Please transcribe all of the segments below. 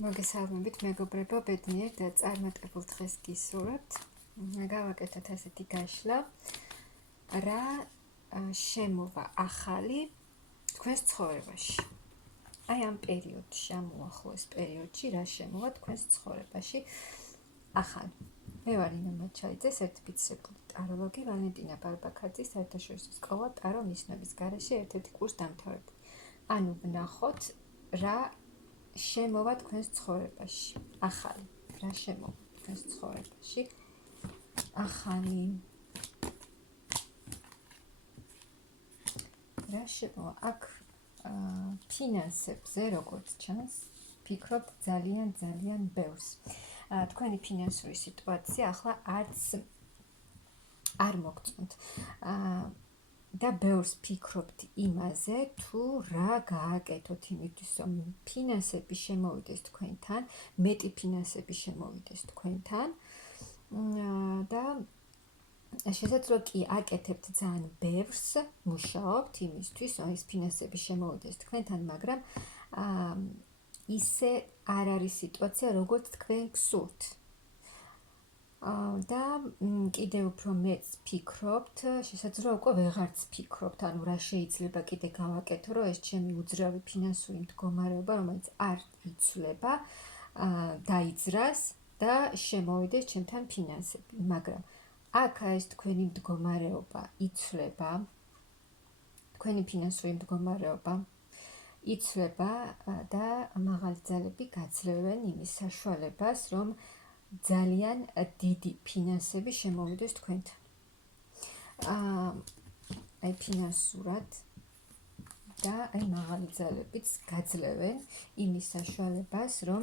მოგესალმებით მეგობრებო, ბედნიერ და წარმატებულ დღეს გისურვებთ. გავაკეთოთ ასეთი გაშლა, რა შემოვა ახალი თქვენს ცხოვრებაში. აი ამ პერიოდში, ამ უახლოეს პერიოდში რა შემოვა თქვენს ცხოვრებაში ახალი. მე ვარ ინა მაჩაიძე, სერტიფიცირებული ტაროლოგი, ვალენტინა ბარბაქაძის საერთაშორისო სკოლა ტარო მისნობის გარეშე ერთ-ერთი კურსდამთავრებული. ანუ ვნახოთ რა შემოვა თქვენს ცხოვრებაში ახალი. რა შემოვა თქვენს ცხოვრებაში ახალი. რა შემოვა აქ ფინანსებზე, როგორც ჩანს, ფიქრობ ძალიან ბევრს. თქვენი ფინანსური სიტუაცია ახლა არც არ მოგწონთ. და ბევრს ფიქრობთ იმაზე, თუ რა გააკეთოთ იმისთვის, რომ ფინანსები შემოვიდეს თქვენთან, მეტი ფინანსები შემოვიდეს თქვენთან და შესაძლოა კი აკეთებთ ძალიან ბევრს, მუშაობთ იმისთვის, რომ ეს ფინანსები შემოვიდეს თქვენთან, მაგრამ ისე არ არის სიტუაცია, როგორც თქვენ გსურთ. და კიდევ უფრო მეც ფიქრობთ, შესაძლოა უკვე ვეღარც ფიქრობთ, ანუ რა შეიძლება კიდე გავაკეთო, რომ ეს ჩემი უძრავი ფინანსური მდგომარეობა, რომელიც არ იცვლება, დაიძრას და შემოვიდეს ჩემთან ფინანსები. მაგრამ აქ ეს თქვენი მდგომარეობა იცვლება, თქვენი ფინანსური მდგომარეობა იცვლება და მაღალი ძალები გაძლევენ იმის საშუალებას, რომ ძალიან დიდი ფინანსები შემოვიდეს თქვენთან. აი ფინანსურად და აი მაღალი ძალებიც გაძლევენ იმის საშუალებას, რომ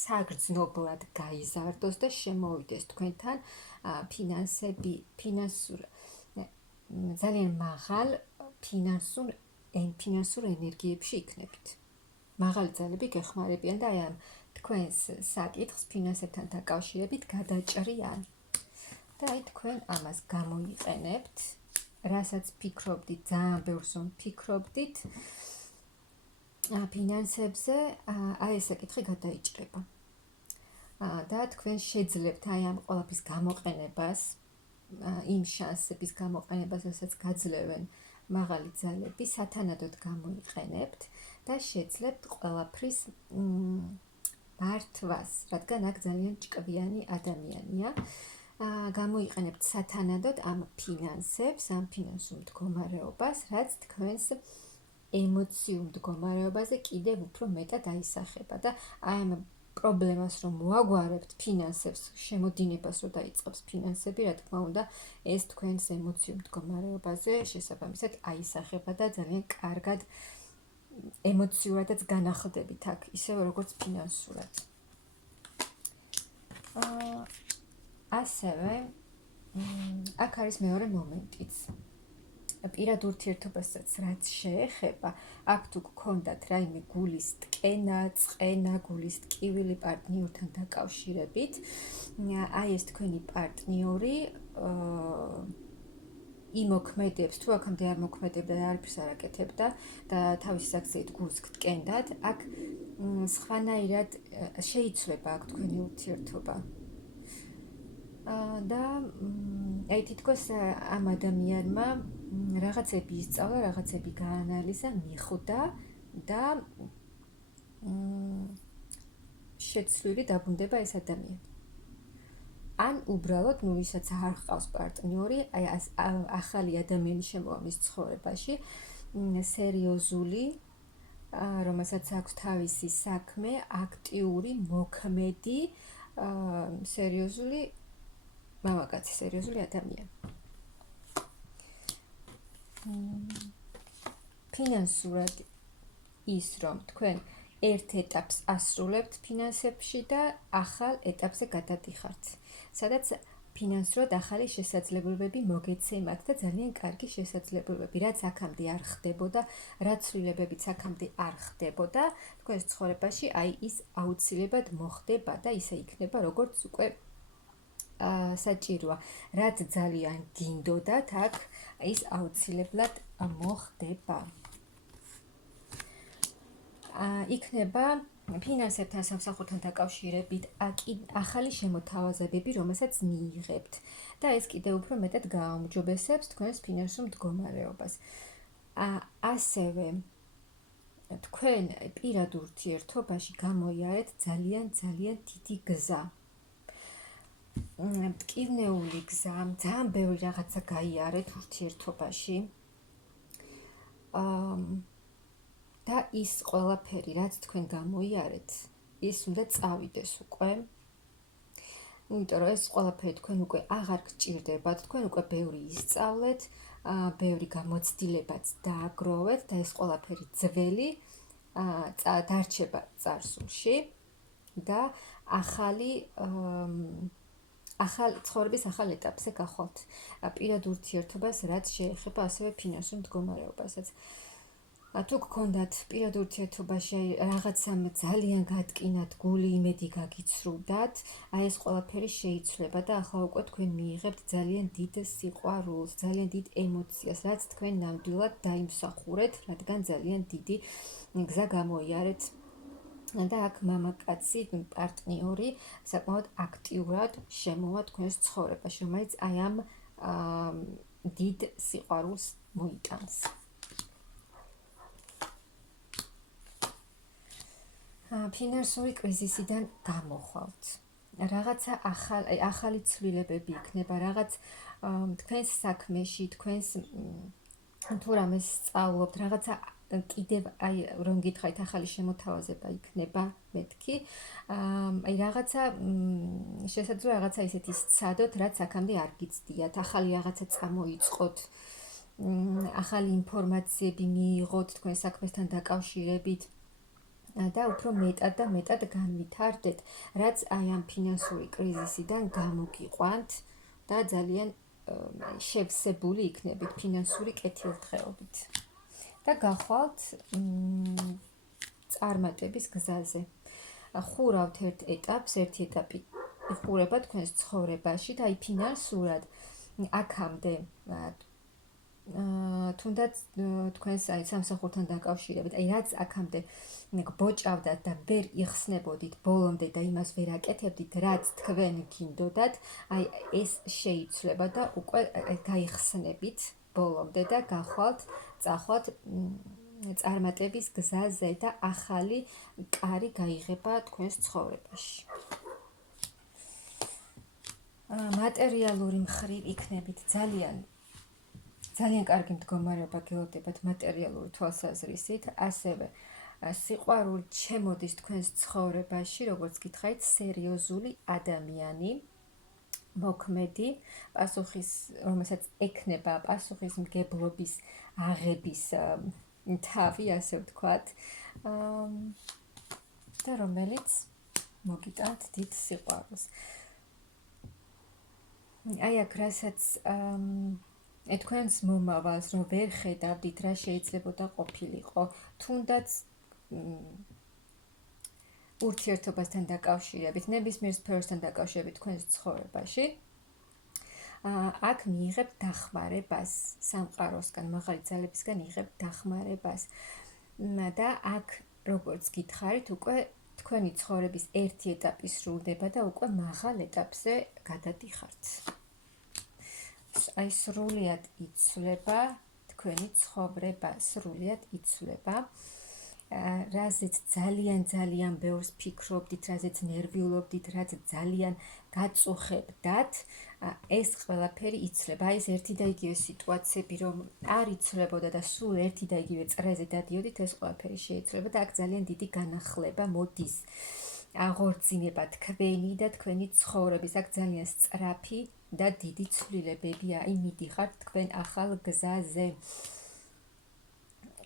საგრძნობლად გაიზარდოს და შემოვიდეს თქვენთან ფინანსები, ძალიან მაღალ ფინანსურ ენერგიებში იქნებით. მაღალი ძალები გეხმარებიან და აი ამ თქვენს საკითხს ფინანსებთან დაკავშირებით გადაჭრიან. და აი თქვენ ამას გამოიყენებთ, რასაც ფიქრობდით, ძალიან ბევრს ფიქრობდით ფინანსებზე, აი ეს საკითხი გადაიჭრება. და თქვენ შეძლებთ აი ამ ყველაფრის გამოყენებას, იმ შანსების გამოყენებას, რასაც გაძლევენ მაღალი ძალები, სათანადოდ გამოიყენებთ და შეძლებთ ყველაფრის მართვას, რადგან აქ ძალიან ჭკვიანი ადამიანია. გამოიყენებთ სათანადოდ ამ ფინანსებს, ამ ფინანსურ მდგომარეობას, რაც თქვენს ემოციურ მდგომარეობაზე კიდევ უფრო მეტად აისახება და აი ამ პრობლემას რომ მოაგვარებთ ფინანსებს, შემოდინებას რომ დაიწყებს ფინანსები, რა თქმა უნდა, ეს თქვენს ემოციურ მდგომარეობაზე შესაბამისად აისახება და ძალიან კარგად ემოციურადაც განახლდებით აქ, ისევე როგორც ფინანსურად. ასევე აქ არის მეორე მომენტიც. პირად ურთიერთობასაც რაც შეეხება, აქ თუ გქონდათ რაიმე გულის ტკენა, წყენა, გულის ტკივილი პარტნიორთან დაკავშირებით, აი ეს თქვენი პარტნიორი იმოქმედებს, თუ აქამდე არ მოქმედებდა და არაფერს არ აკეთებდა და თავისი საქციით გულს გტკენდათ, აქ სხვანაირად შეიცვლება აქ თქვენი ურთიერთობა. და აი თითქოს ამ ადამიანმა რაღაცები ისწავლა, რაღაცები გაანალიზა, მიხვდა და შეცვლილი დაბრუნდება ეს ადამიანი. ან უბრალოდ, ვისაც არ ჰყავს პარტნიორი, აი ახალი ადამიანი შემოვა მის ცხოვრებაში, სერიოზული, რომელსაც აქვს თავისი საქმე, აქტიური, მოქმედი, სერიოზული მამაკაცი, სერიოზული ადამიანი. ფინანსურად ის, რომ თქვენ ერთ ეტაპს ასრულებთ ფინანსებში და ახალ ეტაპზე გადადიხართ, სადაც ფინანსურად ახალი შესაძლებლობები მოგეცემათ და ძალიან კარგი შესაძლებლობები, რაც აქამდე არ ხდებოდა, რაც ცვლილებებიც აქამდე არ ხდებოდა, თქვენს ცხოვრებაში აი ის აუცილებლად მოხდება და ისე იქნება, როგორც უკვე საჭიროა, რაც ძალიან გინდოდათ, აქ ის აუცილებლად მოხდება. იქნება ფინანსებთან სამსახურთან დაკავშირებით ახალი შემოთავაზებები, რომელსაც მიიღებთ და ეს კიდევ უფრო მეტად გააუმჯობესებს თქვენს ფინანსურ მდგომარეობას. ასევე თქვენ პირად ურთიერთობაში გამოიარეთ ძალიან დიდი გზა. მტკივნეული გზა, ძალიან ბევრი რაღაცა გაიარეთ ურთიერთობაში. და ის ყველაფერი, რაც თქვენ გამოიარეთ, ის უნდა წავიდეს უკვე. იმიტომ რომ ეს ყველაფერი თქვენ უკვე აღარ გჭირდებათ, თქვენ უკვე ბევრი ისწავლეთ, ბევრი გამოცდილებაც დააგროვეთ და ეს ყველაფერი ძველი დარჩება წარსულში და ცხოვრების ახალ ეტაპზე გახვალთ. პირად ურთიერთობას, რაც შეეხება ასევე ფინანსურ მდგომარეობასაც. თუ გქონდათ პირად ურთიერთობაში რაღაცამ ძალიან გატკინათ, გული იმედი გაგიცრუდათ, ეს ყველაფერი შეიცვლება და ახლა უკვე თქვენ მიიღებთ ძალიან დიდ სიყვარულს, ძალიან დიდ ემოციას, რაც თქვენ ნამდვილად დაიმსახურეთ, რადგან ძალიან დიდი გზა გამოიარეთ. და აქ მამაკაცი პარტნიორი საკმაოდ აქტიურად შემოვა თქვენს ცხოვრებაში, რომელიც აი ამ დიდ სიყვარულს მოიტანს. ფინანსური კრიზისიდან გამოხვალთ. რაღაცა ახალი ცვლილებები იქნება, რაღაც თქვენს საქმეში, თქვენს თუ რამეს სწავლობთ, რაღაცა კიდევ რომ გითხარით ახალი შემოთავაზება იქნება, მეთქი. რაღაცა შესაძლოა რაღაცა ისეთი სცადოთ, რაც აქამდე არ გიცდიათ, ახალი რაღაცა წამოიწყოთ, ახალი ინფორმაციები მიიღოთ თქვენ საქმესთან დაკავშირებით. და უფრო მეტად განვითარდეთ, რაც აი ამ ფინანსური კრიზისიდან გამოგიყვანთ და ძალიან შევსებული იქნებით ფინანსური კეთილდღეობით. და გახვალთ წარმატების გზაზე. ხურავთ ერთი ეტაპი იხურება თქვენს ცხოვრებაში და აი ფინანსურად აქამდე თუნდაც თქვენს აი სამსახურთან დაკავშირებით, აი რაც აქამდე გბოჭავდათ და ვერ იხსნებოდით ბოლომდე და იმას ვერ აკეთებდით, რაც თქვენ გინდოდათ, აი ეს შეიცვლება და უკვე გაიხსნებით ბოლომდე და წახვალთ წარმატების გზაზე და ახალი კარი გაიღება თქვენს ცხოვრებაში. მატერიალური მხრივ იქნებით ძალიან კარგი მდგომარეობა გელოდებათ მატერიალური თვალსაზრისით, ასევე სიყვარული შემოდის თქვენს ცხოვრებაში, როგორც გითხარით, სერიოზული ადამიანი, მოქმედი, რომელსაც ექნება პასუხისმგებლობის აღების თავი, ასე ვთქვათ, და რომელიც მოგიტანთ დიდ სიყვარულს. აი აქ რასაც თქვენს მომავალს რომ ვერ ხედავდით, რა შეიძლებოდა ყოფილიყო, თუნდაც ურთიერთობასთან დაკავშირებით, ნებისმიერ სფეროსთან დაკავშირებით თქვენს ცხოვრებაში, აქ მიიღებთ დახმარებას სამყაროსგან, მაღალი ძალებისგან იღებთ დახმარებას. და აქ როგორც გითხარით, უკვე თქვენი ცხოვრების ერთი ეტაპი სრულდება და უკვე მაღალ ეტაპზე გადადიხართ. აი სრულიად იცვლება თქვენი ცხოვრება, სრულიად იცვლება. რაზეც ძალიან ბევრს ფიქრობდით, რაზეც ნერვიულობდით, რაც ძალიან გაწუხებდათ, ეს ყველაფერი იცვლება. აი ეს ერთი და იგივე სიტუაციები რომ არ იცვლებოდა და სულ ერთი და იგივე წრეზე დადიოდით, ეს ყველაფერი შეიცვლება და აქ ძალიან დიდი განახლება მოდის. აღორძინება თქვენი და თქვენი ცხოვრების, აქ ძალიან სწრაფი და დიდი ცვლილებებია, აი მიდიხართ თქვენ ახალ გზაზე.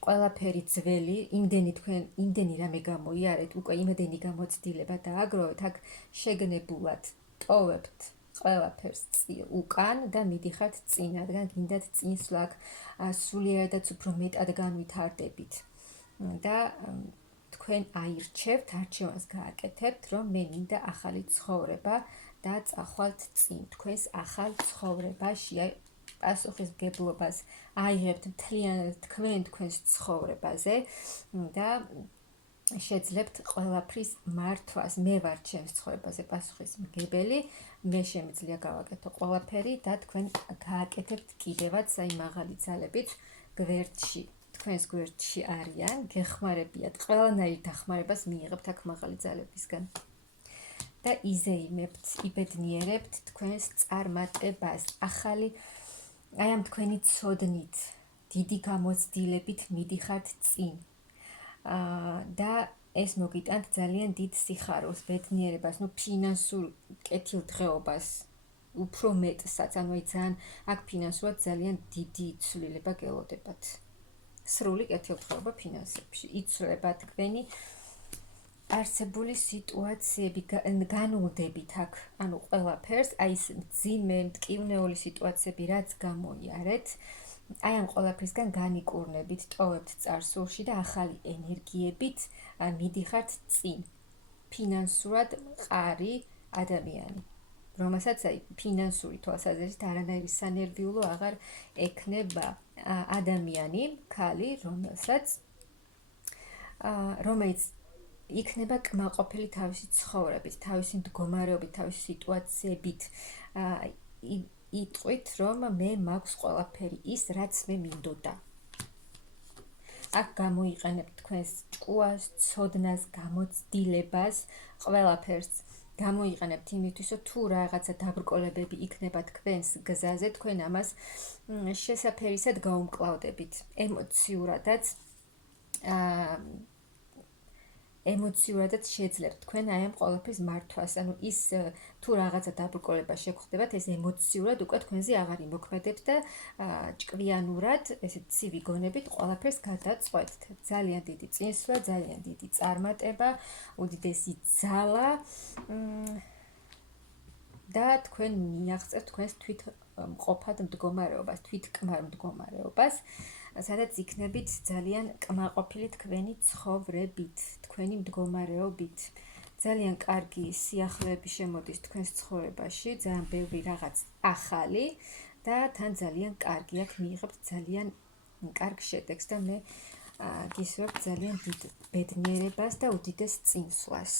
ყველაფერი ძველი, იმდენი რამე გამოიარეთ, უკვე იმდენი გამოცდილება დააგროვეთ, აქ შეგნებულად ტოვებთ ყველაფერს უკან და მიდიხართ წინ, რადგან გინდათ წინსვლა, სულიერადაც უფრო მეტად განვითარდებით. და თქვენ აირჩევთ, არჩევანს გააკეთებთ, რომ მე მინდა ახალი ცხოვრება და წახვალთ წინ თქვენს ახალ ცხოვრებაში, აი პასუხისმგებლობას აიღებთ მთლიანად თქვენს ცხოვრებაზე და შეძლებთ ყველაფრის მართვას. მე ვარ ჩემს ცხოვრებაზე პასუხისმგებელი, მე შემიძლია გავაკეთო ყველაფერი და თქვენ გააკეთებთ კიდევაც აი მაღალი ძალებით გვერდში. თქვენს გვერდში არიან, გეხმარებიათ, ყველანაირ დახმარებას მიიღებთ აქ მაღალი ძალებისგან. და იზეიმებთ, იბედნიერებთ თქვენს წარმატებას. ახალი აი ამ თქვენი ცოდნით, დიდი გამოცდილებით მიდიხართ წინ. და ეს მოგიტანთ ძალიან დიდ სიხარულს, ბედნიერებას, ფინანსურ კეთილდღეობას, უფრო მეტსაც, ანუ აი ძალიან აქ ფინანსურად ძალიან დიდი ცვლილება გელოდებათ. სრული კეთილდღეობა ფინანსებში. იცვლება თქვენი არსებული სიტუაციები, განულდებით აქ, ანუ ყველაფერს, აი ეს მძიმე, მტკივნეული სიტუაციები, რაც გამოიარეთ, აი ამ ყველაფრისგან განიკურნებით, ტოვებთ წარსულში და ახალი ენერგიებით მიდიხართ წინ. ფინანსურად მყარი ადამიანი, რომელსაც აი ფინანსური თვალსაზრისით არანაირი სანერვიულო აღარ ექნება. ადამიანი, ქალი, რომელიც იქნება კმაყოფილი თავისი ცხოვრებით, თავისი მდგომარეობით, თავისი სიტუაციებით, იტყვით, რომ მე მაქვს ყველაფერი ის, რაც მე მინდოდა. აქ გამოიყენებთ თქვენს ჭკუას, ცოდნას, გამოცდილებას, ყველაფერს გამოიყენებთ იმისთვის, რომ თუ რაღაცა დაბრკოლებები იქნება თქვენს გზაზე, თქვენ ამას შესაფერისად გაუმკლავდებით. ემოციურადაც შეძლებთ თქვენ აი ამ ყველაფრის მართვას. ანუ ის თუ რაღაცა დაბრკოლება შეგხვდებათ, ეს ემოციურად უკვე თქვენზე აღარ იმოქმედებს და ჭკვიანურად, ესეთ ცივი გონებით ყველაფერს გადაწყვეტთ. ძალიან დიდი წინსვლა, ძალიან დიდი წარმატება, უდიდესი ძალა და თქვენ მიაღწევთ თქვენს თვითმყოფად მდგომარეობას, თვითკმარ მდგომარეობას, სადაც იქნებით ძალიან კმაყოფილი თქვენი ცხოვრებით, თქვენი მდგომარეობით. ძალიან კარგი სიახლეები შემოდის თქვენს ცხოვრებაში, ძალიან ბევრი რაღაც ახალი და თან ძალიან კარგი აქ მიიღებთ ძალიან კარგ შედეგს და მე გისურვებთ ძალიან დიდ ბედნიერებას და უდიდეს წინსვლას.